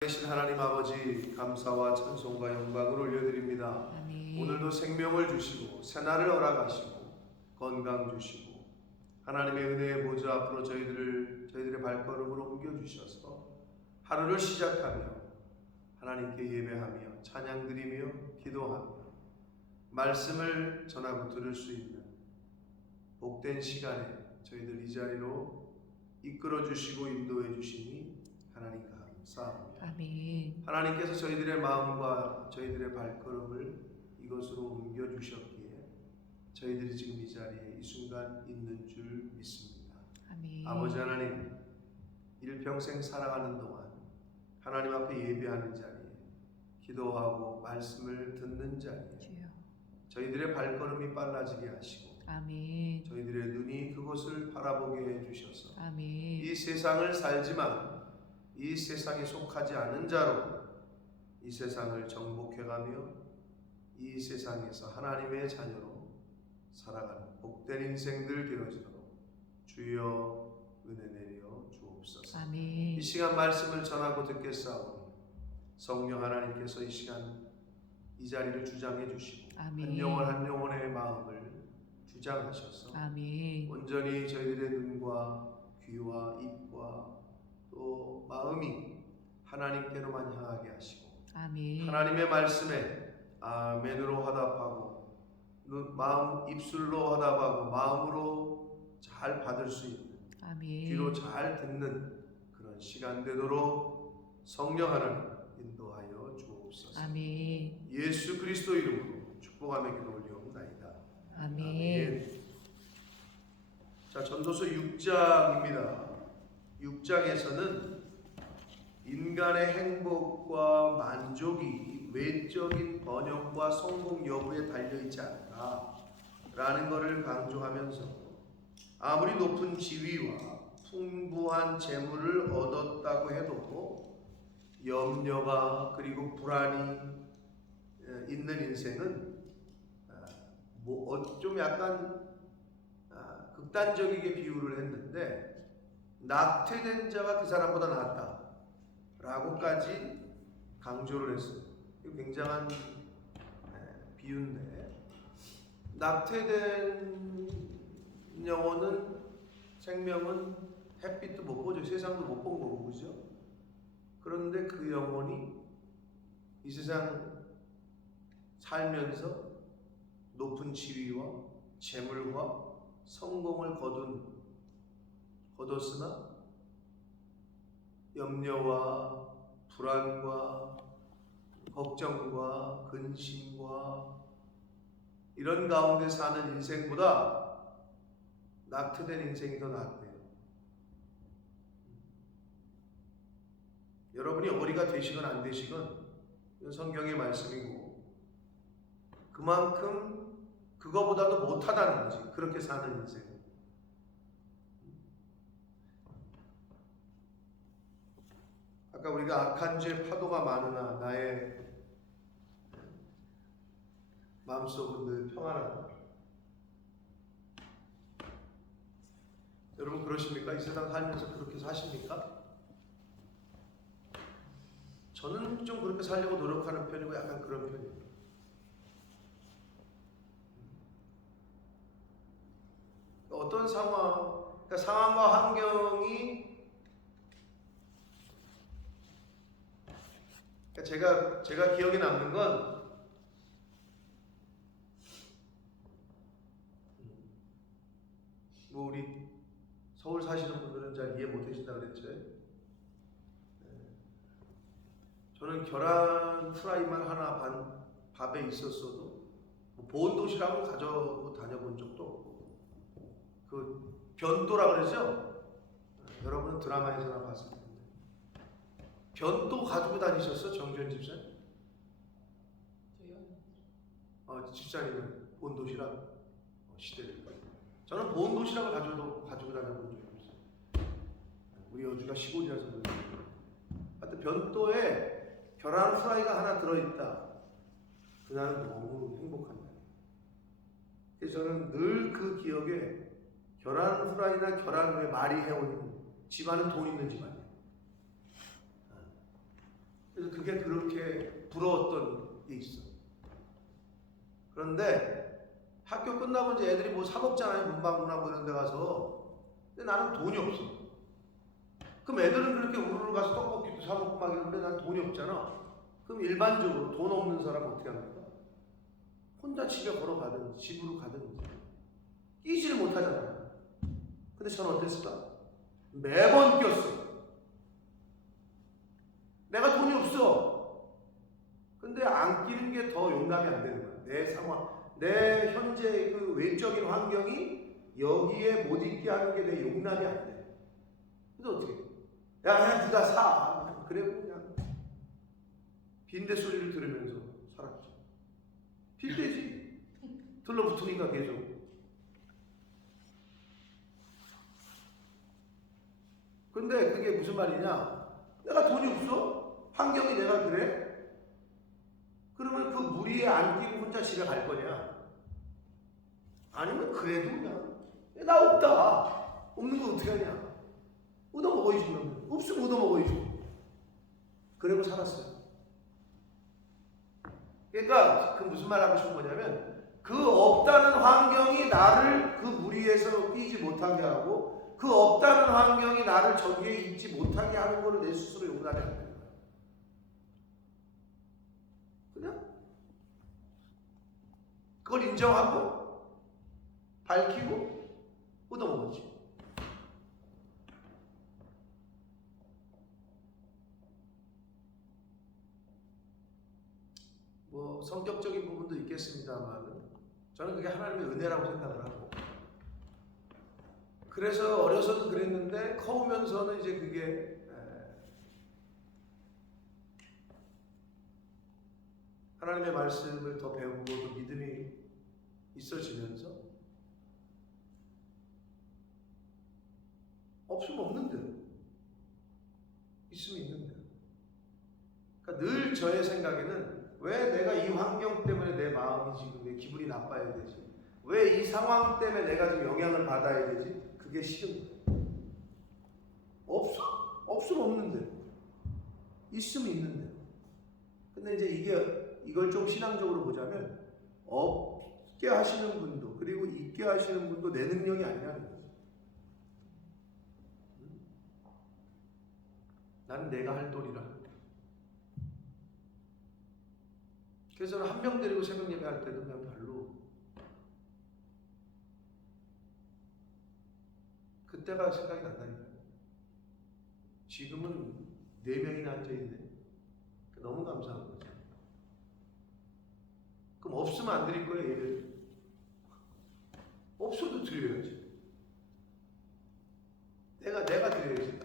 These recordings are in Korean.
되신 하나님 아버지, 감사와 찬송과 영광을 올려드립니다. 아멘. 오늘도 생명을 주시고 새날을 허락하시고 건강 주시고 하나님의 은혜의 보좌 앞으로 저희들의 발걸음을 옮겨주셔서 하루를 시작하며 하나님께 예배하며 찬양드리며 기도하며 말씀을 전하고 들을 수 있는 복된 시간에 저희들 이 자리로 이끌어 주시고 인도해 주시니 하나님 감사합니다. 아멘. 하나님께서 저희들의 마음과 저희들의 발걸음을 이것으로 옮겨 주셨기에 저희들이 지금 이 자리에 이 순간 있는 줄 믿습니다. 아멘. 아버지 하나님, 일평생 살아가는 동안 하나님 앞에 예배하는 자리에 기도하고 말씀을 듣는 자리에 주여. 저희들의 발걸음이 빨라지게 하시고 아멘. 저희들의 눈이 그곳을 바라보게 해주셔서 아멘. 이 세상을 살지만 이 세상에 속하지 않은 자로 이 세상을 정복해가며 이 세상에서 하나님의 자녀로 살아가는 복된 인생들 되어지도록 주여 은혜 내려 주옵소서. 아멘. 이 시간 말씀을 전하고 듣겠사오니 성령 하나님께서 이 시간 이 자리를 주장해 주시고 아멘. 한 영혼 한 영혼의 마음을 주장하셔서 아멘. 온전히 저희들의 눈과 귀와 입과 또 마음이 하나님께로만 향하게 하시고 아멘. 하나님의 말씀에 아멘으로 화답하고 마음 입술로 화답하고 마음으로 잘 받을 수 있는 아멘. 귀로 잘 듣는 그런 시간 되도록 성령 하나님 인도하여 주옵소서. 아멘. 예수 그리스도 이름으로 축복하며 기도 올리옵나이다. 아멘. 자, 전도서 6장입니다. 6장에서는 인간의 행복과 만족이 외적인 번영과 성공 여부에 달려있지 않다라는 것을 강조하면서 아무리 높은 지위와 풍부한 재물을 얻었다고 해도 염려가 그리고 불안이 있는 인생은 좀 약간 극단적이게 비유를 했는데 낙태된 자가 그 사람보다 낫다 라고까지 강조를 했어요. 굉장한 비유인데 낙태된 영혼은 생명은 햇빛도 못 보죠. 세상도 못 본 거고 그죠? 그런데 그 영혼이 이 세상 살면서 높은 지위와 재물과 성공을 거뒀으나 염려와 불안과 걱정과 근심과 이런 가운데 사는 인생보다 낙태된 인생이 더 낫대요. 여러분이 어리가 되시건 안 되시건 이건 성경의 말씀이고 그만큼 그거보다도 못하다는 거지. 그렇게 사는 인생. 아까 우리가 악한 죄 파도가 많으나 나의 마음속은 늘 평안하다. 여러분 그러십니까? 이 세상 살면서 그렇게 사십니까? 저는 좀 그렇게 살려고 노력하는 편이고 약간 그런 편입니다. 어떤 그러니까 상황과 환경이 제가 기억에 남는 건 뭐 우리 서울 사시는 분들은 잘 이해 못 하신다 그랬죠. 저는 계란 프라이만 하나 밥에 있었어도 뭐 보온 도시락을 가지고 다녀본 적도 없고 그 변도라 그러죠. 여러분은 드라마에서나 봤을 텐데 변도 가지고 다니셨어? 정주현 집사님? 저요? 집사님은 보온 도시락 시대를 저는 보온 도시락을 가지고 다녀본 적이 없어요. 우리 여주가 시골이라서 그런지 하여튼 변도에 계란 프라이가 하나 들어있다. 그날은 너무 행복한 날. 그래서 저는 늘 그 기억에 계란 프라이나 계란 후에 말이 해온 집안은 돈 있는 집안이에요. 그래서 그게 그렇게 부러웠던 게 있어. 그런데 학교 끝나고 이제 애들이 뭐 사 먹잖아요. 문방구나 뭐 이런 데 가서. 근데 나는 돈이 없어. 그럼 애들은 그렇게 우르르 가서 떡볶이도 사 먹고 막 이러는데 난 돈이 없잖아. 그럼 일반적으로 돈 없는 사람은 어떻게 합니까? 혼자 집에 걸어가든지 집으로 가든지 끼지를 못하잖아요. 근데 저는 어땠을까? 매번 꼈어. 내가 돈이 없어. 근데 안 끼는 게 더 용납이 안 되는 거야. 내 상황, 내 현재 그 외적인 환경이 여기에 못 있게 하는 게 내 용납이 안 돼. 그래서 어떻게? 야, 그냥 네가 사. 그래 그냥 빈대 소리를 들으면서 살았죠. 빈대지. 들러붙으니까 계속. 근데 그게 무슨 말이냐? 내가 돈이 없어? 환경이 내가 그래? 그러면 그 무리에 안 끼고 혼자 집에 갈 거냐? 아니면 그래도 그냥 나 없다. 없는 거 어떻게 하냐? 얻어 먹어야지. 그러면 없으면 얻어 먹어야지. 그러고 살았어요. 그러니까 그 무슨 말 하고 싶은 거냐면 그 없다는 환경이 나를 그 무리에서 끼지 못하게 하고 그 없다는 환경이 나를 저기에 있지 못하게 하는 거를 내 스스로 용납이 안 되는 거야. 그냥 그걸 인정하고 밝히고 얻어먹었지. 뭐 성격적인 부분도 있겠습니다만 저는 그게 하나님의 은혜라고 생각을 하고 그래서 어려서도 그랬는데 커오면서는 이제 그게 하나님의 말씀을 더 배우고 또 믿음이 있어지면서 없으면 없는데 있으면 있는데 그러니까 늘 저의 생각에는 왜 내가 이 환경 때문에 내 마음이 지금 내 기분이 나빠야 되지? 왜 이 상황 때문에 내가 지금 영향을 받아야 되지? 그게 싫은 거예요. 없으면 없는데 있으면 있는데 근데 이제 이걸 좀 신앙적으로 보자면 없게 하시는 분도 그리고 있게 하시는 분도 내 능력이 아니라는 거죠. 나는 내가 할 도리라. 그래서 한 명 데리고 새벽 예배 할 때도 그냥 별로 그때가 생각이 난다니까요. 지금은 4명이나 앉아있네. 너무 감사한 거죠. 그럼 없으면 안 드릴 거예요, 예배를. 없어도 드려야지. 내가 드려야지.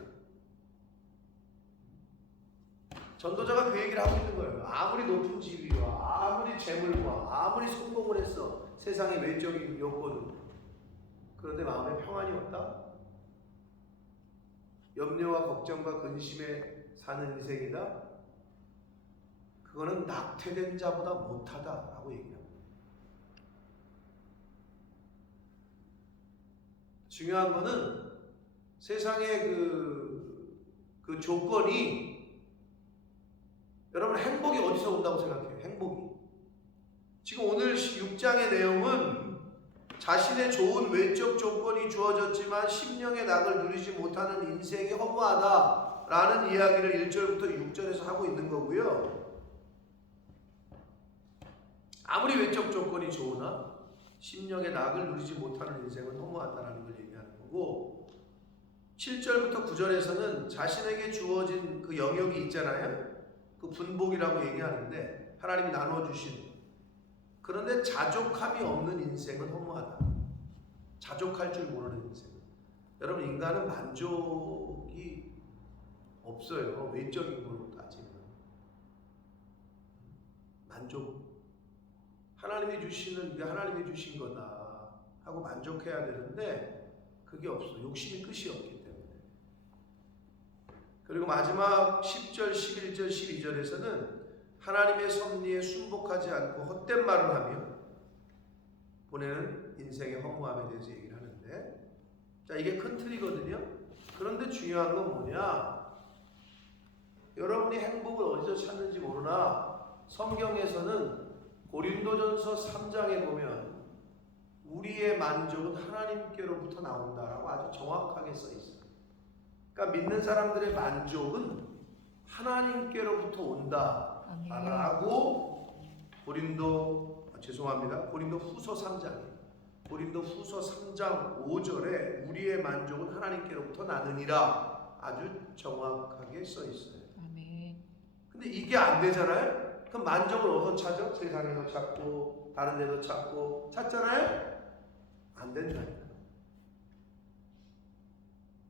전도자가 그 얘기를 하고 있는 거예요. 아무리 높은 지위와 아무리 재물과 아무리 성공을 했어. 세상의 외적인 요건은. 그런데 마음에 평안이 없다? 염려와 걱정과 근심에 사는 인생이다? 그거는 낙태된 자보다 못하다라고 얘기합니다. 중요한 거는 세상의 그 조건이 여러분 행복이 어디서 온다고 생각해요? 행복이. 지금 오늘 6장의 내용은 자신의 좋은 외적 조건이 주어졌지만 심령의 낙을 누리지 못하는 인생이 허무하다라는 이야기를 1절부터 6절에서 하고 있는 거고요. 아무리 외적 조건이 좋으나 심령의 낙을 누리지 못하는 인생은 허무하다라는 걸 얘기하는 거고 7절부터 9절에서는 자신에게 주어진 그 영역이 있잖아요. 그 분복이라고 얘기하는데 하나님이 나눠주신 그런데 자족함이 없는 인생은 허무하다. 자족할 줄 모르는 인생. 여러분 인간은 만족이 없어요. 외적인 걸로 따지면 만족. 하나님이 주시는 게 하나님이 주신 거다 하고 만족해야 되는데 그게 없어. 욕심이 끝이 없기 때문에. 그리고 마지막 10절, 11절, 12절에서는 하나님의 섭리에 순복하지 않고 헛된 말을 하며 보내는 인생의 허무함에 대해서 얘기를 하는데 자 이게 큰 틀이거든요. 그런데 중요한 건 뭐냐? 여러분이 행복을 어디서 찾는 그러나 성경에서는 고린도전서 3장에 보면 우리의 만족은 하나님께로부터 나온다라고 아주 정확하게 써 있어요. 그러니까 믿는 사람들의 만족은 하나님께로부터 온다라고 고린도 후서 3장 5절에 우리의 만족은 하나님께로부터 나느니라 아주 정확하게 써 있어요. 아멘. 근데 이게 안 되잖아요? 그럼 만족을 어디서 찾아? 세상에서 찾고 다른 데서 찾잖아요? 안 된다니까.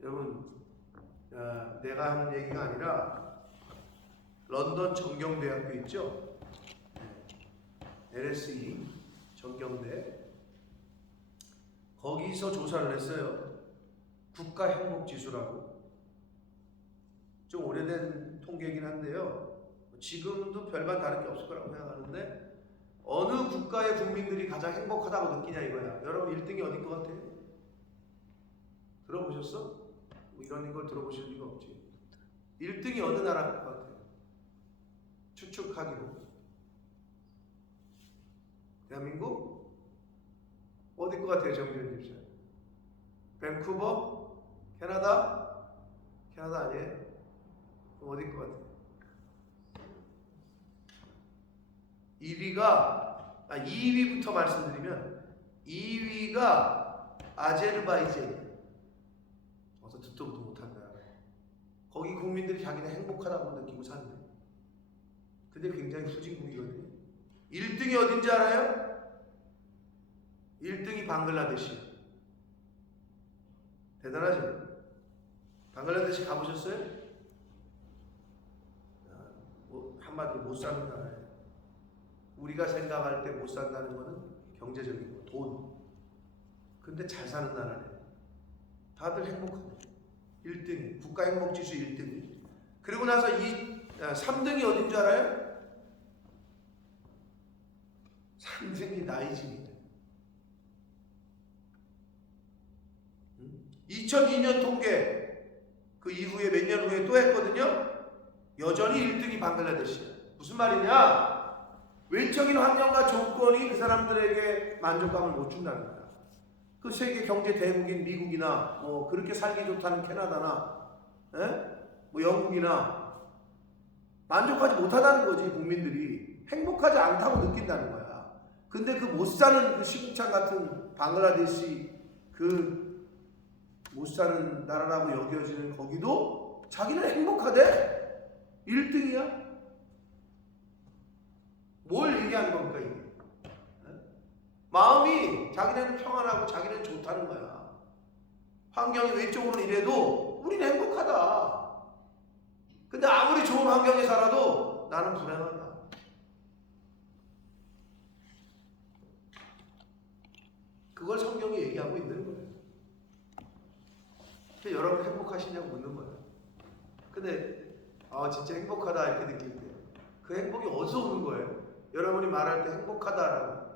여러분, 내가 하는 얘기가 아니라 런던 정경대학교 있죠? LSE 정경대, 거기서 조사를 했어요. 국가행복지수라고. 좀 오래된 통계이긴 한데요, 지금도 별반 다른 게 없을 거라고 생각하는데 어느 국가의 국민들이 가장 행복하다고 느끼냐 이거야. 여러분 1등이 어딘 것 같아요? 들어보셨어? 뭐 이런 걸 들어보실 리가 없지. 1등이 어느 나라일 것 같아요? 추측하기로 대한민국? 어딜 것 같아요, 정지현 집사? 밴쿠버? 캐나다? 캐나다 아니에요? 그럼 어딜 것 같아요? 2위부터 말씀드리면 2위가 아제르바이잔. 어서 듣도 보도 못한다. 거기 국민들이 자기네 행복하다고 느끼고 산대. 근데 굉장히 후진국이거든요. 1등이 어딘지 알아요? 1등이 방글라데시야. 대단하죠? 방글라데시 가보셨어요? 한마디로 못 사는 나라예요. 우리가 생각할 때 못 산다는 거는 경제적인 거, 돈. 근데 잘 사는 나라네. 다들 행복하네. 1등이, 국가 행복지수 1등이. 그리고 나서 3등이 어딘 줄 알아요? 3등이 나이지리아. 2002년 통계, 그 이후에 몇 년 후에 또 했거든요. 여전히 1등이 방글라데시야. 무슨 말이냐? 외적인 환경과 조건이 그 사람들에게 만족감을 못 준다는 거야. 그 세계 경제 대국인 미국이나 뭐 그렇게 살기 좋다는 캐나다나 뭐 영국이나 만족하지 못하다는 거지. 국민들이 행복하지 않다고 느낀다는 거야. 근데 그 못 사는 그 시궁창 같은 방글라데시, 그 못 사는 나라라고 여겨지는 거기도 자기는 행복하대. 1등이야. 뭘 얘기하는 겁니까 이게? 마음이 자기네는 평안하고 자기는 좋다는 거야. 환경이 외적으로는 이래도 우리는 행복하다. 근데 아무리 좋은 환경에 살아도 나는 불행하다. 그걸 성경이 얘기하고 있는 거예요. 여러분 행복하시냐고 묻는 거예요. 근데 진짜 행복하다 이렇게 느낄 때 그 행복이 어디서 오는 거예요? 여러분이 말할 때 행복하다라고.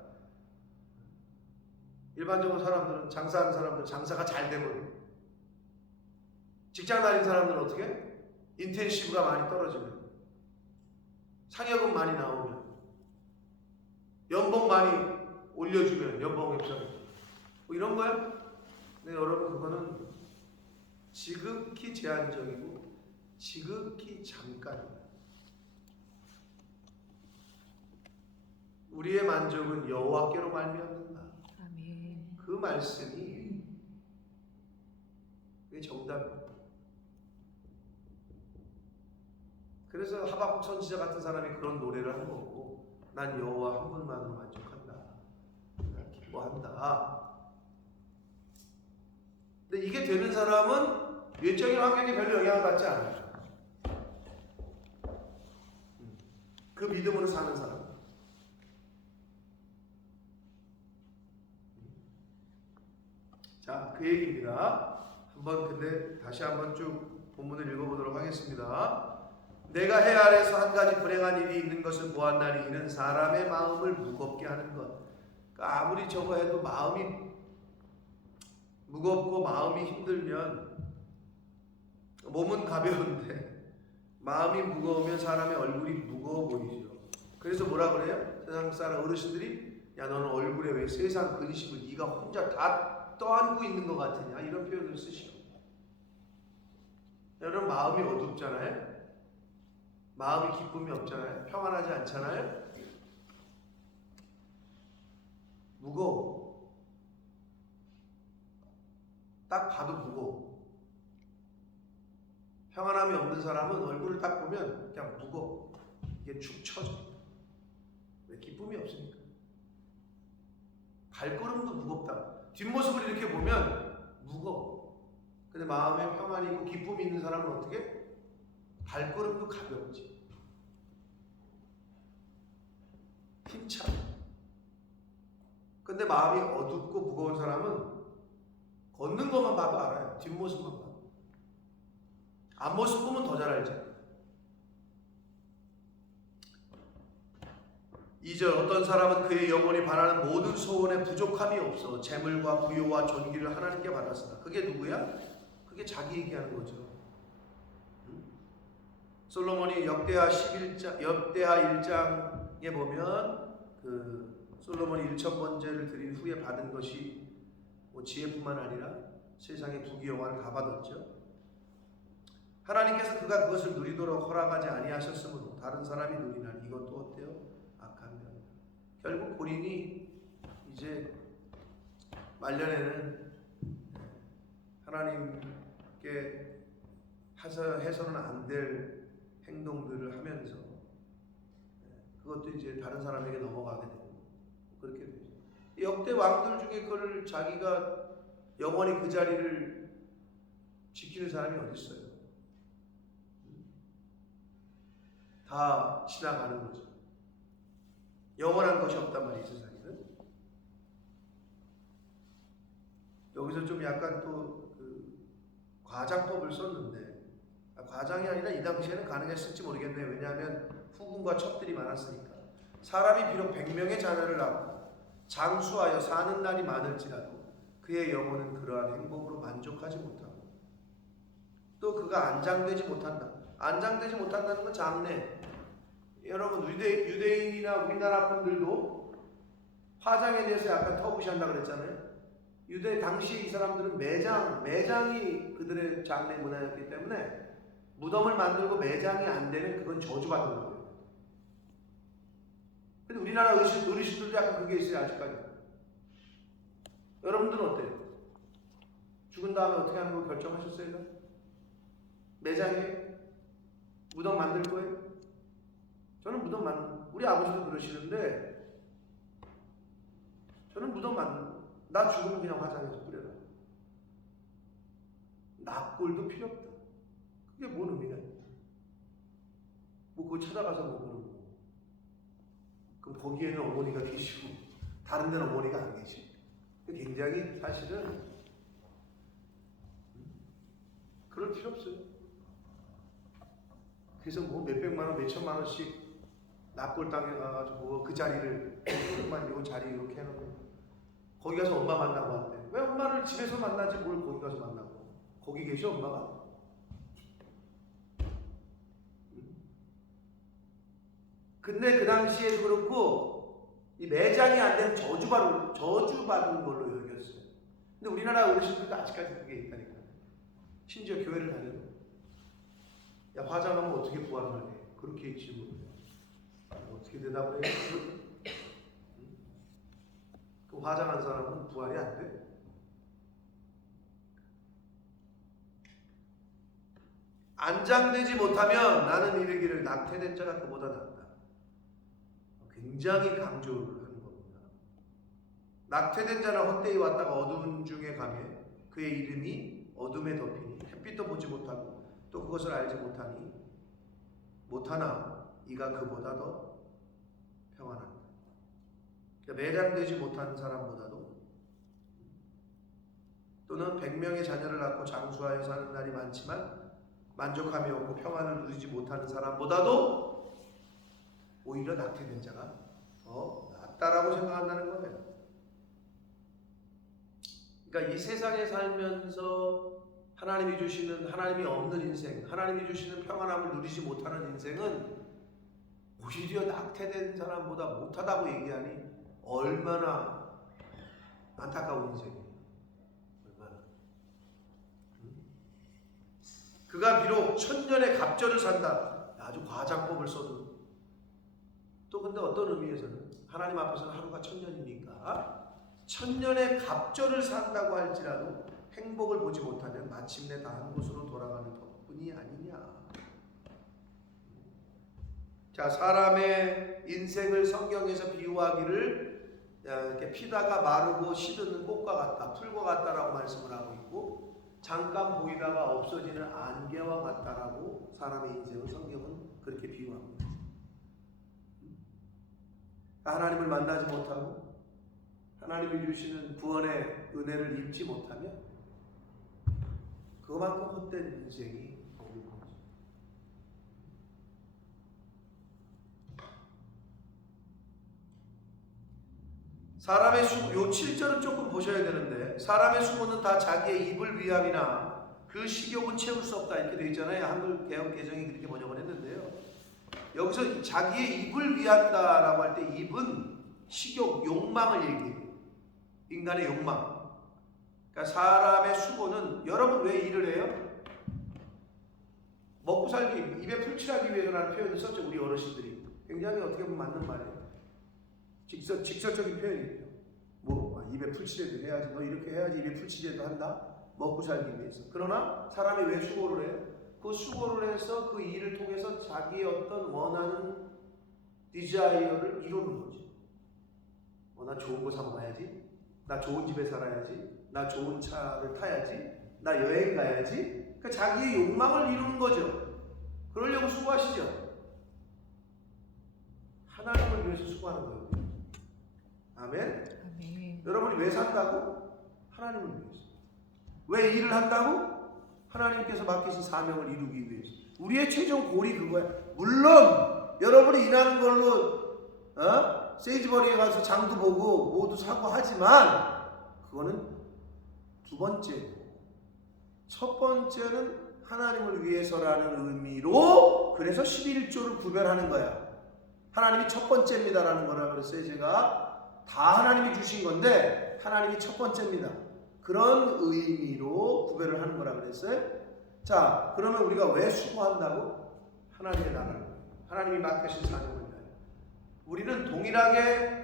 일반적으로 사람들은, 장사하는 사람들 장사가 잘 되면, 직장 다니는 사람들은 어떻게? 인텐시브가 많이 떨어지면, 상여금 많이 나오면, 연봉 많이 올려주면, 연봉 협상 뭐 이런 거야? 근데 여러분 그거는 지극히 제한적이고 지극히 잠깐이에요. 우리의 만족은 여호와께로 말미암는다. 아멘. 그 말씀이 그게 정답이에요. 그래서 하박국 선지자 같은 사람이 그런 노래를 한 거고, 난 여호와 한 분만으로 만족한다. 난 기뻐한다. 근데 이게 되는 사람은 외적인 환경에 별로 영향을 받지 않아요. 그 믿음으로 사는 사람. 자, 그 얘기입니다. 근데 다시 한번 쭉 본문을 읽어보도록 하겠습니다. 내가 해 아래서 한 가지 불행한 일이 있는 것을 보았나니 이는 사람의 마음을 무겁게 하는 것. 그러니까 아무리 저거 해도 마음이 무겁고 마음이 힘들면, 몸은 가벼운데 마음이 무거우면 사람의 얼굴이 무거워 보이죠. 그래서 뭐라 그래요? 세상 사람 어르신들이 야 너는 얼굴에 왜 세상 근심을 네가 혼자 다 떠안고 있는 것 같으냐 이런 표현을 쓰시오. 여러분 마음이 어둡잖아요. 마음이 기쁨이 없잖아요. 평안하지 않잖아요. 무거워. 딱 봐도 무거워. 평안함이 없는 사람은 얼굴을 딱 보면 그냥 무거워. 이게 축 처져. 왜? 기쁨이 없으니까. 발걸음도 무겁다. 뒷모습을 이렇게 보면 무거워. 근데 마음에 평안이 있고 기쁨이 있는 사람은 어떻게? 발걸음도 가볍지. 힘차. 근데 마음이 어둡고 무거운 사람은 걷는 것만 봐도 알아요. 뒷모습만 봐도. 앞모습 보면 더 잘 알죠. 2절 어떤 사람은 그의 영혼이 바라는 모든 소원에 부족함이 없어 재물과 부요와 존귀를 하나님께 받았으나 그게 누구야? 그게 자기 얘기하는 거죠. 솔로몬이 역대하 1장에 보면 그 솔로몬이 1000번제를 드린 후에 받은 것이 뭐 지혜뿐만 아니라 세상의 부귀영화를 다 받았죠. 하나님께서 그가 그것을 누리도록 허락하지 아니하셨으므로 다른 사람이 누리나니 이것도 어때요? 악한 면. 결국 본인이 이제 말년에는 하나님께 해서는 안 될 행동들을 하면서 그것도 이제 다른 사람에게 넘어가게 되고 그렇게 되죠. 역대 왕들 중에 그걸 자기가 영원히 그 자리를 지키는 사람이 어디 있어요? 다 지나가는 거죠. 영원한 것이 없단 말이에요, 세상에는. 여기서 좀 약간 또 그 과장법을 썼는데 과장이 아니라 이 당시에는 가능했을지 모르겠네요. 왜냐하면 후궁과 첩들이 많았으니까. 사람이 비록 100명의 자녀를 낳고 장수하여 사는 날이 많을지라도 그의 영혼은 그러한 행복으로 만족하지 못하고 또 그가 안장되지 못한다. 안장되지 못한다는 건 장래. 여러분 유대인이나 우리나라 분들도 화장에 대해서 약간 터부시한다고 그랬잖아요. 유대 당시 이 사람들은 매장이 그들의 장래 문화였기 때문에 무덤을 만들고 매장이 안 되면 그건 저주받는 거예요. 근데 우리나라 어르신들도 약간 그게 있어요, 아직까지. 여러분들은 어때요? 죽은 다음에 어떻게 하는 거 결정하셨어요? 매장에 무덤 만들 거예요? 저는 우리 아버지도 그러시는데 저는 나 죽으면 그냥 화장해서 뿌려라. 납골도 필요 없다. 그게 뭔 의미가 있냐? 뭐 그거 찾아가서 뭐 그러고 그럼 거기에는 어머니가 계시고 다른 데는 어머니가 안 계시. 굉장히 사실은 그럴 필요 없어요. 그래서 뭐 몇백만 원, 몇천만 원씩 납골 땅에 가가지고 그 자리를 조금만 요 자리 이렇게 해놓고 거기 가서 엄마 만나고 왔대. 왜 엄마를 집에서 만나지 뭘 거기 가서 만나고? 거기 계셔 엄마가? 근데 그 당시에 그렇고 이 매장이 안 되면 저주받은 걸로 여겼어요. 근데 우리나라 어르신들도 아직까지 그게 있다니까. 심지어 교회를 다녀도 야 화장하면 어떻게 부활을 해? 그렇게 질문을 어떻게 대답을 해? 그 화장한 사람은 부활이 안 돼? 안장되지 못하면 나는 이르기를 낙태된 자가 그보다 낫다. 굉장히 강조를 하는 겁니다. 낙태된 자는 헛되이 왔다가 어두운 중에 가며 그의 이름이 어둠에 덮이니 햇빛도 보지 못하고 또 그것을 알지 못하나 이가 그보다 더 평안하다. 그러니까 매장되지 못하는 사람보다도 또는 100명의 자녀를 낳고 장수하여 사는 날이 많지만 만족함이 없고 평안을 누리지 못하는 사람보다도 오히려 낙태된 자가 더 낫다라고 생각한다는 거예요. 그러니까 이 세상에 살면서 하나님이 주시는 하나님이 없는 인생, 하나님이 주시는 평안함을 누리지 못하는 인생은 오히려 낙태된 사람보다 못하다고 얘기하니 얼마나 안타까운 인생이에요. 얼마나. 그가 비록 천년의 갑절을 산다. 아주 과장법을 써도 또 근데 어떤 의미에서는 하나님 앞에서는 하루가 천년이니까 천년의 갑절을 산다고 할지라도 행복을 보지 못하면 마침내 다한 곳으로 돌아가는 것뿐이 아니냐. 자, 사람의 인생을 성경에서 비유하기를 이렇게 피다가 마르고 시드는 꽃과 같다, 풀과 같다라고 말씀을 하고 있고, 잠깐 보이다가 없어지는 안개와 같다라고 사람의 인생을 성경은 그렇게 비유합니다. 하나님을 만나지 못하고 하나님이 주시는 구원의 은혜를 입지 못하면 그만큼 헛된 인생이 오는 거죠. 사람의 수고, 요 7절은 조금 보셔야 되는데, 사람의 수고는 다 자기의 입을 위함이나 그 식욕은 채울 수 없다 이렇게 되어 있잖아요. 한글 개혁 개정이 그렇게 번역을 했는데요. 여기서 자기의 입을 위한다라고 할 때 입은 식욕, 욕망을 얘기해요. 인간의 욕망. 그러니까 사람의 수고는, 여러분 왜 일을 해요? 먹고 살기, 입에 풀칠하기 위해서라는 표현을 썼죠. 우리 어르신들이. 굉장히 어떻게 보면 맞는 말이에요. 직설적인 표현이에요. 뭐 입에 풀칠해도 해야지, 너 이렇게 해야지 입에 풀칠해도 한다. 먹고 살기 위해서. 그러나 사람이 왜 수고를 해요? 그 수고를 해서 그 일을 통해서 자기의 어떤 원하는 디자이어를 이루는 거지. 나 좋은 거 사 먹어야지, 나 좋은 집에 살아야지, 나 좋은 차를 타야지, 나 여행 가야지. 그러니까 자기의 욕망을 이루는 거죠. 그러려고 수고하시죠. 하나님을 위해서 수고하는 거예요. 아멘? 아멘. 여러분이 왜 산다고? 하나님을 위해서. 왜 일을 한다고? 하나님께서 맡기신 사명을 이루기 위해서. 우리의 최종 골이 그거야. 물론 여러분이 일하는 걸로 세이지버리에 가서 장도 보고 모두 사고 하지만 그거는 두 번째고, 첫 번째는 하나님을 위해서라는 의미로, 그래서 11조를 구별하는 거야. 하나님이 첫 번째입니다라는 거라 그랬어요. 제가 다 하나님이 주신 건데 하나님이 첫 번째입니다. 그런 의미로 구별을 하는 거라 그랬어요. 자, 그러면 우리가 왜 수고한다고? 하나님의 나라를, 하나님이 맡기신 사명을 위하여. 우리는 동일하게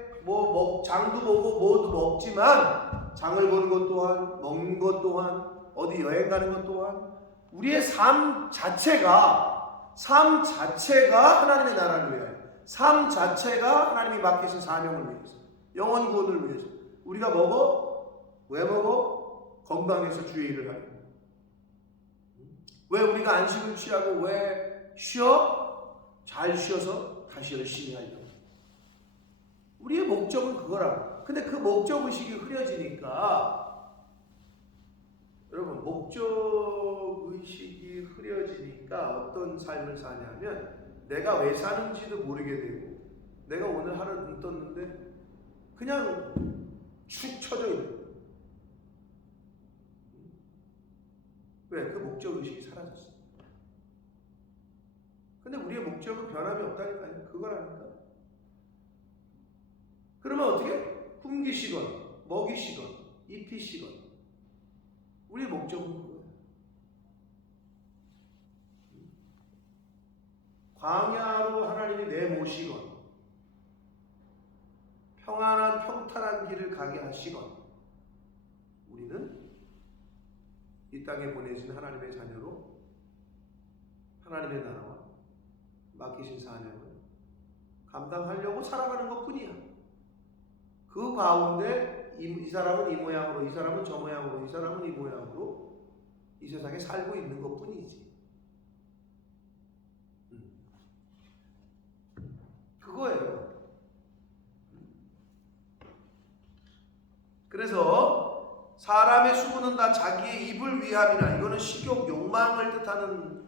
장도 보고 뭐도 먹지만, 장을 보는 것 또한, 먹는 것 또한, 어디 여행 가는 것 또한, 우리의 삶 자체가 하나님의 나라를 위하여, 삶 자체가 하나님이 맡기신 사명을 위해서, 영원 구원을 위해서. 우리가 먹어? 왜 먹어? 건강해서 주의 일을 하는 거예요. 왜 우리가 안식을 취하고 왜 쉬어? 잘 쉬어서 다시 열심히 하려고. 우리의 목적은 그거라고. 근데 그 목적의식이 흐려지니까, 여러분, 목적의식이 흐려지니까 어떤 삶을 사냐면, 내가 왜 사는지도 모르게 되고, 내가 오늘 하루 눈 떴는데 그냥 축 처져 있는 거예요. 왜? 그 목적의식이 사라졌어요. 근데 우리의 목적은 변함이 없다니까요. 그거라니까. 그러면 어떻게? 숨기시건, 먹이시건, 입히시건. 우리의 목적은 그거예요. 광야로 하나님이 내모시건, 평안한 평탄한 길을 가게 하시건, 우리는 이 땅에 보내신 하나님의 자녀로 하나님의 나라와 맡기신 사명을 감당하려고 살아가는 것뿐이야. 그 가운데 이 사람은 이 모양으로, 이 사람은 저 모양으로, 이 사람은 이 모양으로 이 세상에 살고 있는 것뿐이지. 그거예요. 그래서 사람의 수고는 다 자기의 입을 위함이나, 이거는 식욕, 욕망을 뜻하는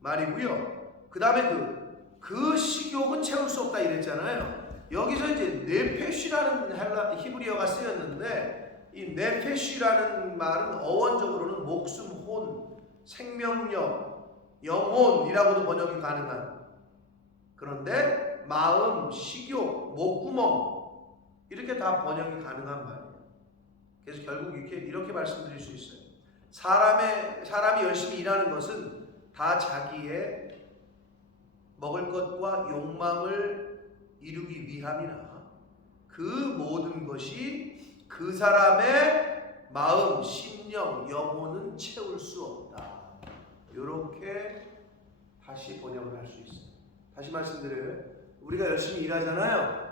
말이고요. 그 다음에 그 식욕은 채울 수 없다 이랬잖아요. 여기서 이제 네페시라는 히브리어가 쓰였는데, 이 네페시라는 말은 어원적으로는 목숨, 생명력, 영혼이라고도 번역이 가능한. 그런데 마음, 식욕, 목구멍 이렇게 다 번역이 가능한 말이에요. 그래서 결국 이렇게 말씀드릴 수 있어요. 사람이 열심히 일하는 것은 다 자기의 먹을 것과 욕망을 이루기 위함이나 그 모든 것이 그 사람의 마음, 심령, 영혼은 채울 수 없다. 이렇게 다시 번역을 할 수 있어요. 다시 말씀드려요. 우리가 열심히 일하잖아요.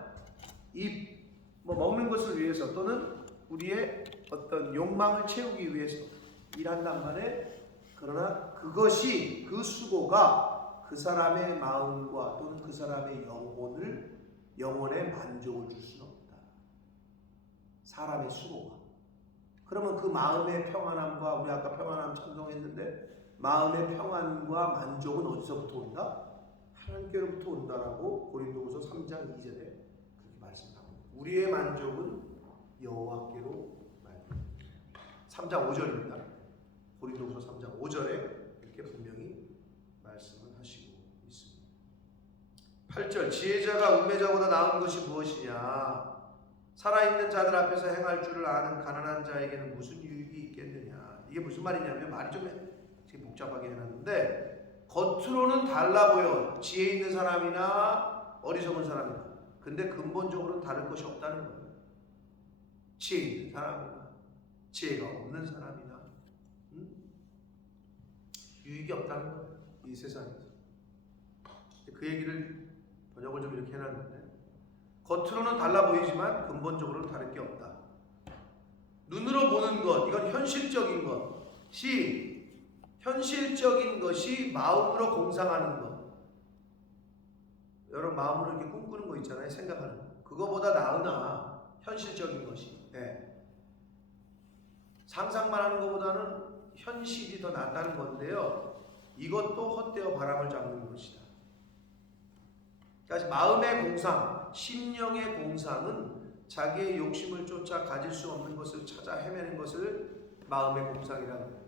먹는 것을 위해서 또는 우리의 어떤 욕망을 채우기 위해서 일한단 말에, 그러나 그것이 그 수고가 그 사람의 마음과 또는 그 사람의 영혼에 만족을 줄 수는 없다. 사람의 수고가. 그러면 그 마음의 평안함과, 우리 아까 평안함 찬송했는데, 마음의 평안과 만족은 어디서부터 온다? 하나님께로부터 온다라고 고린도후서 3장 2절에 그렇게 말씀합니다. 우리의 만족은 여호와께로 말입니다. 3장 5절입니다. 고린도후서 3장 5절에 이렇게 분명히 말씀을 하시고 있습니다. 8절 지혜자가 음매자보다 나은 것이 무엇이냐? 살아있는 자들 앞에서 행할 줄을 아는 가난한 자에게는 무슨 유익이 있겠느냐? 이게 무슨 말이냐면, 말이 좀 복잡하게 해놨는데, 겉으로는 달라 보여. 지혜 있는 사람이나 어리석은 사람이나. 근데 근본적으로는 다를 것이 없다는 거예요. 지혜 있는 사람이나 지혜가 없는 사람이나 유익이 없다는 거예요. 이 세상에서. 그 얘기를 번역을 좀 이렇게 해놨는데, 겉으로는 달라 보이지만 근본적으로는 다를 게 없다. 눈으로 보는 것, 이건 현실적인 것이 마음으로 공상하는 것. 여러분 마음으로 이렇게 꿈꾸는 거 있잖아요. 생각하는 거. 그거보다 나으나 현실적인 것이. 네. 상상만 하는 것보다는 현실이 더 낫다는 건데요. 이것도 헛되어 바람을 잡는 것이다. 그러니까 마음의 공상, 심령의 공상은 자기의 욕심을 쫓아 가질 수 없는 것을 찾아 헤매는 것을 마음의 공상이라고 해요.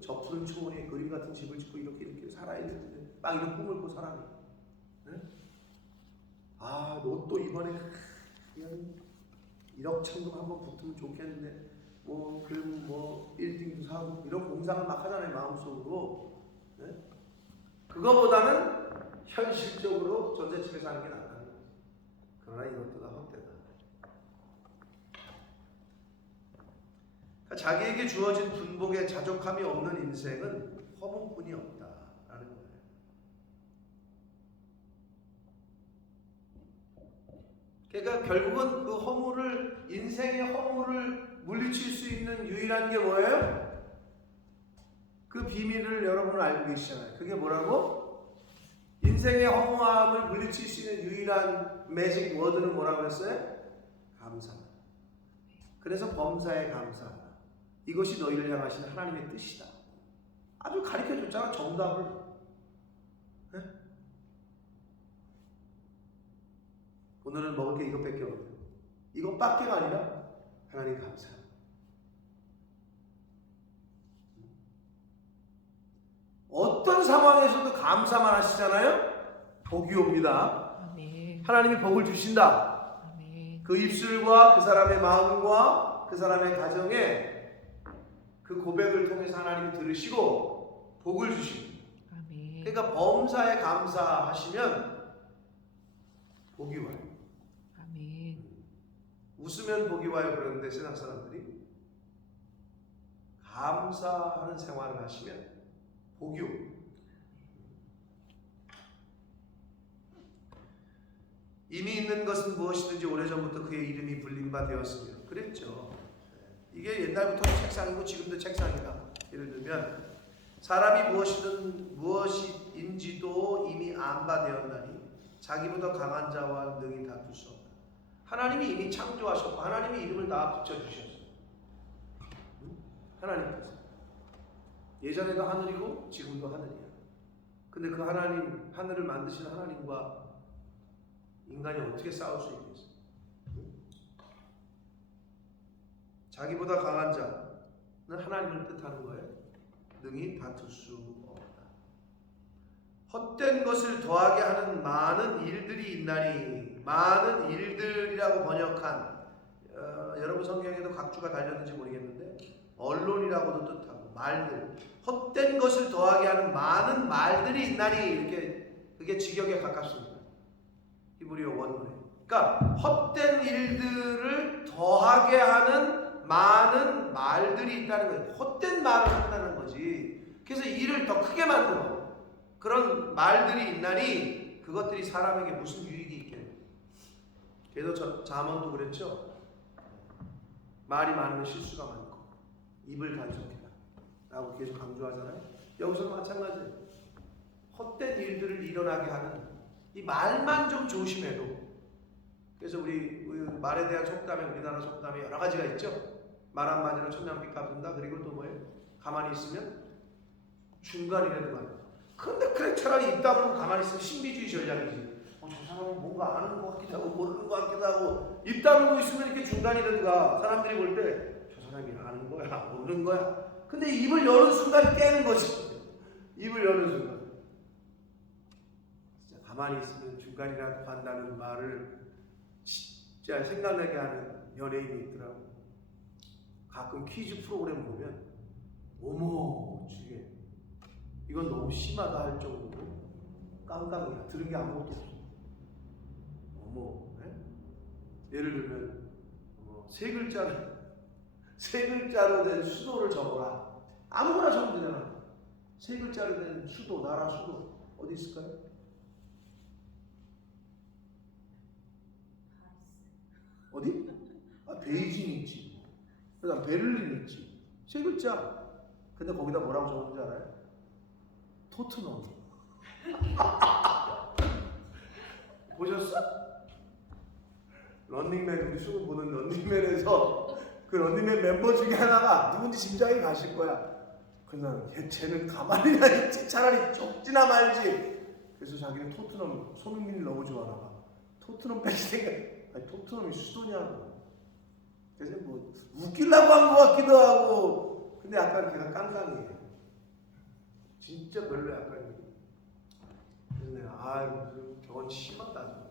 저 푸른 초원에 그림 같은 집을 짓고 이렇게 살아야 되는데 막 이런 꿈을 꾸고 살아요. 네? 로또 이번에 그냥 1억 천금 한번 붙으면 좋겠는데 그럼 1등도 사고 이런 공상을 막 하잖아요, 마음속으로. 네? 그거보다는 현실적으로 전셋집에 사는 게 낫다는 거예요. 그러나 이것도 다 헛되다. 그러니까 자기에게 주어진 분복에 자족함이 없는 인생은 허무뿐이 없다라는 거예요. 그러니까 결국은 그 허무를, 인생의 허무를 물리칠 수 있는 유일한 게 뭐예요? 그 비밀을 여러분은 알고 계시잖아요. 그게 뭐라고? 인생의 허무함을 물리칠 수 있는 유일한 매직 워드는 뭐라고 그랬어요? 감사하다. 그래서 범사에 감사하다. 이것이 너희를 향하신 하나님의 뜻이다. 아주 가르쳐줬잖아, 정답을. 네? 오늘은 먹을 게 이것밖에 없어요. 이것밖에가 아니라 하나님 감사합니다. 어떤 상황에서도 감사만 하시잖아요. 복이 옵니다. 아멘. 하나님이 복을 주신다. 아멘. 그 입술과 그 사람의 마음과 그 사람의 가정에 그 고백을 통해서 하나님이 들으시고 복을 주십니다. 아멘. 그러니까 범사에 감사하시면 복이 와요. 아멘. 웃으면 복이 와요. 그러는데 세상 사람들이 감사하는 생활을 하시면 복이 옵니다. 이미 있는 것은 무엇이든지 오래전부터 그의 이름이 불린 바 되었으며 그랬죠. 이게 옛날부터 책상이고 지금도 책상이다. 예를 들면 사람이 무엇인지도 이미 안 바 되었나니 자기보다 강한 자와 능히 다툴 수 없다. 하나님이 이미 창조하셨고 하나님이 이름을 다 붙여주셨어요. 하나님께서 예전에도 하늘이고 지금도 하늘이야. 근데 그 하나님, 하늘을 만드신 하나님과 인간이 어떻게 싸울 수 있겠어요? 자기보다 강한 자, 하나님을 뜻하는 거예요. 능히 다툴 수 없다. 헛된 것을 더하게 하는 많은 일들이 있나니, 많은 일들이라고 번역한 여러분 성경에도 각주가 달렸는지 모르겠는데 언론이라고도 뜻하고 말들, 헛된 것을 더하게 하는 많은 말들이 있나니, 이렇게 그게 직역에 가깝습니다. 히브리어 원문에. 그러니까 헛된 일들을 더하게 하는 많은 말들이 있다는 거예요. 헛된 말을 한다는 거지. 그래서 일을 더 크게 만들어. 그런 말들이 있나니 그것들이 사람에게 무슨 유익이 있겠냐. 그래서 잠언도 그랬죠. 말이 많으면 실수가 많고 입을 단속해라 라고 계속 강조하잖아요. 여기서도 마찬가지예요. 헛된 일들을 일어나게 하는 이 말만 좀 조심해도. 그래서 우리 말에 대한 속담에, 우리나라 속담에 여러 가지가 있죠. 말 한마디로 천냥빚 갚는다. 그리고 또 뭐예요? 가만히 있으면 중간이라도 말. 근데 그래 차라리 입 다물고 가만히 있으면 신비주의 전략이지. 저 사람은 뭔가 아는 것 같기도 하고 모르는 것 같기도 하고, 입 다물고 있으면 이렇게 중간이라도 가. 사람들이 볼 때 저 사람이 아는 거야 모르는 거야. 근데 입을 여는 순간 깨는 거지. 입을 여는 순간. 진짜 가만히 있으면 중간이라도 간다는 말을 진짜 생각나게 하는 연예인이 있더라고. 가끔 퀴즈 프로그램 보면 어머 주게 이건 너무 심하다 할 정도로 깡깡이야. 들은 게 아무것도 없어. 어머, 네? 예를 들면 세 글자로 된 수도를 적어라. 아무거나 적으면 되잖아. 세 글자로 된 수도, 나라 수도 어디 있을까요? 어디? 베이징 있지. 그다음 베를린 있지. 세 글자. 근데 거기다 뭐라고 적었는지 알아요? 토트넘. 보셨어? 런닝맨, 우리 수능 보는 런닝맨에서 그 런닝맨 멤버 중에 하나가 누군지 짐작이 가실 거야. 그래서 쟤는 가만히나 있지, 차라리 적지나 말지. 그래서 자기는 토트넘, 손흥민을 너무 좋아하나 봐. 토트넘 팬이 생각. 아니 토트넘이 수도냐고. 그래서 뭐 웃기려고 한 것 같기도 하고. 근데 약간 걔가 깡깡이에요. 진짜 별로야. 약간. 그래서 내가 저건 심하다.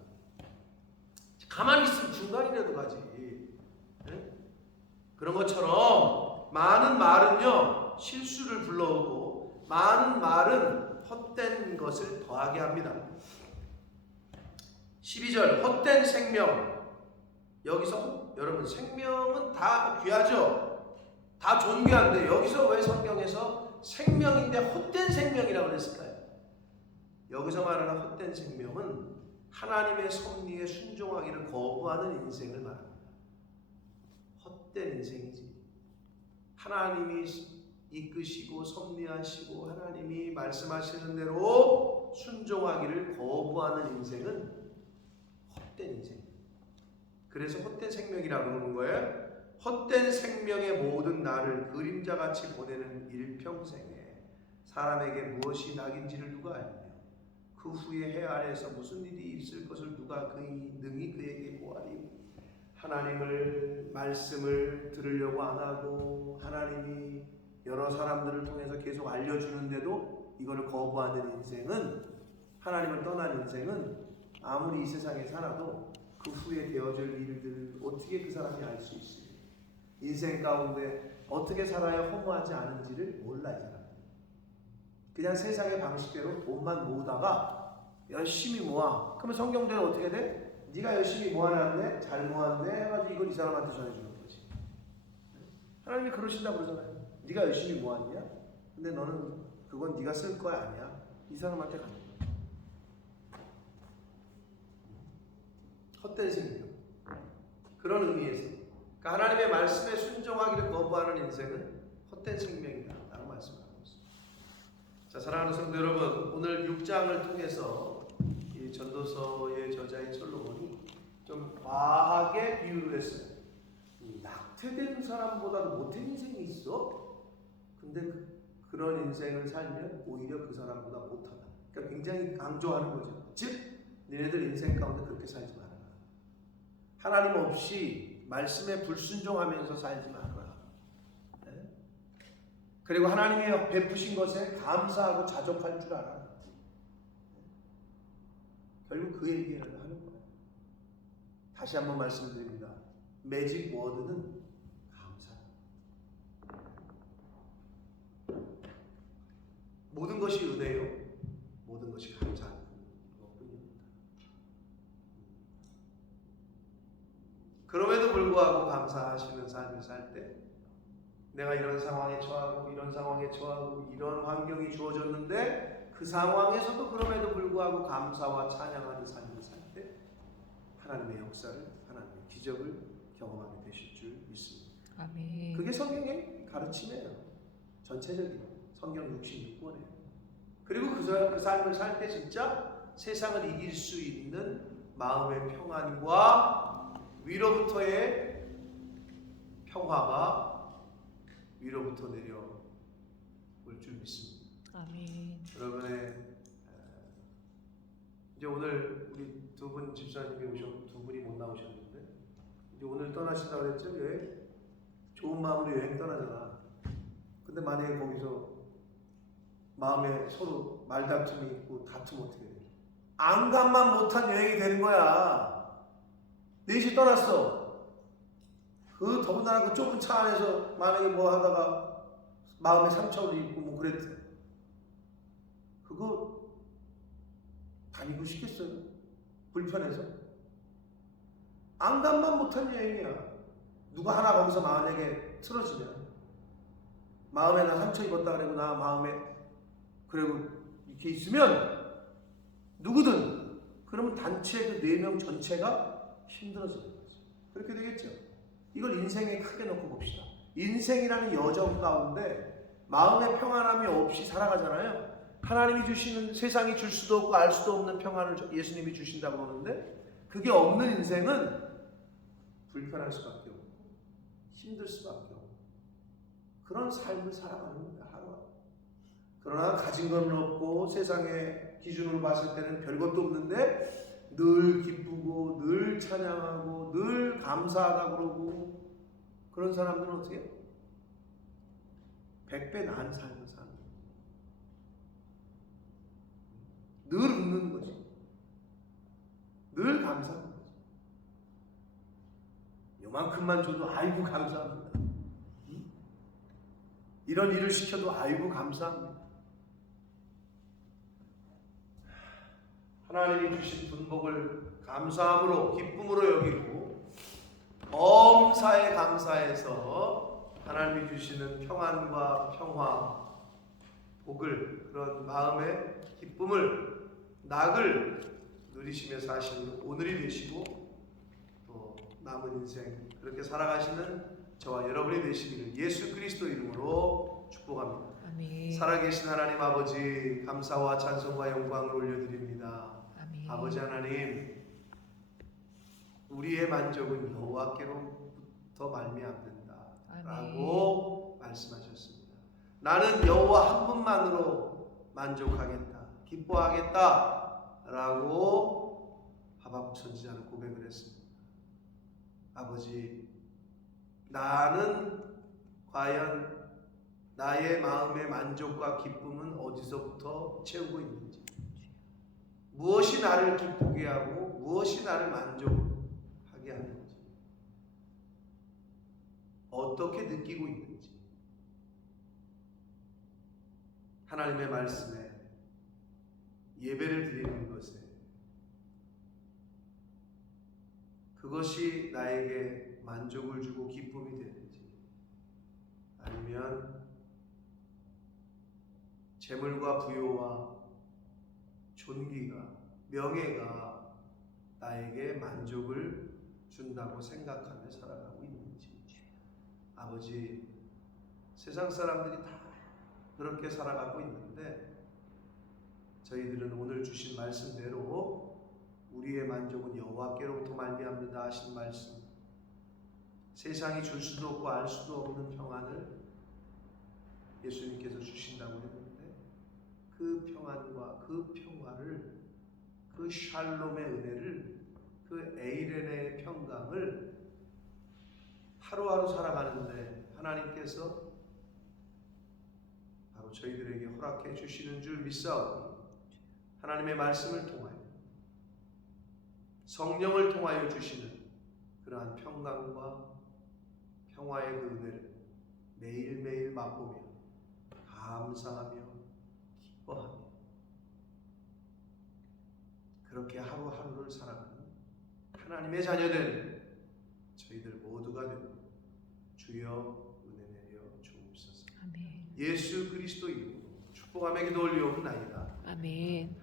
가만히 있으면 중간이라도 가지. 네? 그런 것처럼 많은 말은요 실수를 불러오고, 많은 말은 헛된 것을 더하게 합니다. 12절 헛된 생명. 여기서 여러분 생명은 다 귀하죠. 다 존귀한데 여기서 왜 성경에서 생명인데 헛된 생명이라고 그랬을까요? 여기서 말하는 헛된 생명은 하나님의 섭리에 순종하기를 거부하는 인생을 말합니다. 헛된 인생이지. 하나님이 이끄시고 섭리하시고 하나님이 말씀하시는 대로 순종하기를 거부하는 인생은 헛된 인생. 그래서 헛된 생명이라고 그러는 거예요. 헛된 생명의 모든 날을 그림자같이 보내는 일평생에 사람에게 무엇이 낙인지를 누가 알며 그 후에 해 아래에서 무슨 일이 있을 것을 누가 능히 그에게 고하리. 하나님을 말씀을 들으려고 안 하고 하나님이 여러 사람들을 통해서 계속 알려주는데도 이거를 거부하는 인생은, 하나님을 떠난 인생은 아무리 이 세상에 살아도 그 후에 되어질 일들을 어떻게 그 사람이 알 수 있어요? 인생 가운데 어떻게 살아야 허무하지 않은지를 몰라. 이 사람 그냥 세상의 방식대로 돈만 모으다가 열심히 모아. 그러면 성경대로 어떻게 돼? 네가 열심히 모아놨네, 잘 모았네 해가지고 이걸 이 사람한테 전해주는 거지. 하나님이 그러신다고 그러잖아요. 네가 열심히 모았냐? 근데 너는 그건 네가 쓸 거야 아니야? 이 사람한테 가는 거야. 헛된 생명. 그런 의미에서 그러니까 하나님의 말씀에 순종하기를 거부하는 인생은 헛된 생명이다 라고 말씀하고 있습니다. 자, 사랑하는 성도 여러분, 오늘 6장을 통해서 이 전도서의 저자인 솔로몬이 좀 과하게 비유를 했어요. 낙태된 사람보다도 못된 인생이 있어? 근데 그런 인생을 살면 오히려 그 사람보다 못하다. 그러니까 굉장히 강조하는 거죠. 즉, 너네들 인생 가운데 그렇게 살지 마라. 하나님 없이 말씀에 불순종하면서 살지 마라. 네? 그리고 하나님이 베푸신 것에 감사하고 자족할 줄 알아. 결국 그 얘기를 하는 거예요. 다시 한번 말씀드립니다. 매직 워드는 감사. 모든 것이 은혜요. 모든 것이 감사한 것뿐입니다. 그럼에도 불구하고 감사하시는 삶을 살 때, 내가 이런 상황에 처하고 이런 상황에 처하고 이런 환경이 주어졌는데 그 상황에서도 그럼에도 불구하고 감사와 찬양하는 삶을 살 때 하나님의 역사를, 하나님의 기적을 경험하게 되실 줄 믿습니다. 아멘. 그게 성경의 가르침이에요. 전체적인 성경 66권이에요. 그리고 그 삶을 살 때 진짜 세상을 이길 수 있는 마음의 평안과 위로부터의 평화가 위로부터 내려올 줄 믿습니다. 아멘. 여러분의 이제 오늘 우리 두 분 집사님이 두 분이 못 나오셨는데 이제 오늘 떠나신다고 그랬죠? 여행? 좋은 마음으로 여행 떠나잖아. 근데 만약에 거기서 마음에 서로 말다툼이 있고 다투면 어떻게 돼? 안간만 못한 여행이 되는 거야. 넷이 떠났어. 그 더군다나 그 좁은 차 안에서 만약에 뭐 하다가 마음에 상처를 입고 뭐 그랬대. 그거 다니고 싶겠어요? 불편해서? 안간만 못한 여행이야. 누가 하나 거기서 만약에 틀어지면 마음에 나 상처 입었다 그러고 나 마음에 그리고 이렇게 있으면 누구든 그러면 단체 그 4명 전체가 힘들어지는 거죠. 그렇게 되겠죠. 이걸 인생에 크게 놓고 봅시다. 인생이라는 여정 가운데 마음의 평안함이 없이 살아가잖아요. 하나님이 주시는, 세상이 줄 수도 없고 알 수도 없는 평안을 예수님이 주신다고 그러는데 그게 없는 인생은 불편할 수밖에 없고 힘들 수밖에 없고 그런 삶을 살아가는 겁니다. 하루하루. 그러나 가진 건 없고 세상의 기준으로 봤을 때는 별것도 없는데 늘 기쁘고 늘 찬양하고 늘 감사하다 그러고 그런 사람들은 어떻게 해요? 100배 나은 삶을 사는 거예요. 늘 웃는 거지. 늘 감사하는 거지. 요만큼만 줘도 아이고 감사합니다. 이런 일을 시켜도 아이고 감사합니다. 하나님이 주신 분복을 감사함으로 기쁨으로 여기고 범사에 감사해서 하나님이 주시는 평안과 평화, 복을, 그런 마음의 기쁨을, 낙을 누리시며 사시는 오늘이 되시고 또 남은 인생 그렇게 살아가시는 저와 여러분이 되시기를 예수 그리스도 이름으로 축복합니다. 아멘. 살아계신 하나님 아버지, 감사와 찬송과 영광을 올려드립니다. 아멘. 아버지 하나님, 우리의 만족은 여호와께로부터 말미암는다 라고 말씀하셨습니다. 나는 여호와 한 분만으로 만족하겠다, 기뻐하겠다 라고 하박국 선지자는 고백을 했습니다. 아버지, 나는 과연 나의 마음의 만족과 기쁨은 어디서부터 채우고 있는지, 무엇이 나를 기쁘게 하고 무엇이 나를 만족하게 하는지, 어떻게 느끼고 있는지, 하나님의 말씀에 예배를 드리는 것에 그것이 나에게 만족을 주고 기쁨이 되는지, 아니면 재물과 부요와 존귀가, 명예가 나에게 만족을 준다고 생각하며 살아가고 있는지. 아버지, 세상 사람들이 다 그렇게 살아가고 있는데 저희들은 오늘 주신 말씀대로 우리의 만족은 여호와께로부터 말미암는다 하신 말씀, 세상이 줄 수도 없고 알 수도 없는 평안을 예수님께서 주신다고 했는데 그 평안과 그 평화를, 그 샬롬의 은혜를, 그 에이렌의 평강을 하루하루 살아가는데 하나님께서 저희들에게 허락해 주시는 줄 믿사오니 하나님의 말씀을 통하여 성령을 통하여 주시는 그러한 평강과 평화의 그 은혜를 매일매일 맛보며 감사하며 기뻐하며 그렇게 하루하루를 살아가는 하나님의 자녀된 저희들 모두가 되는 주여 은혜 내려 주옵소서. 아멘. 예수 그리스도 이름으로 축복하며 기도 올리옵나이다. 아멘.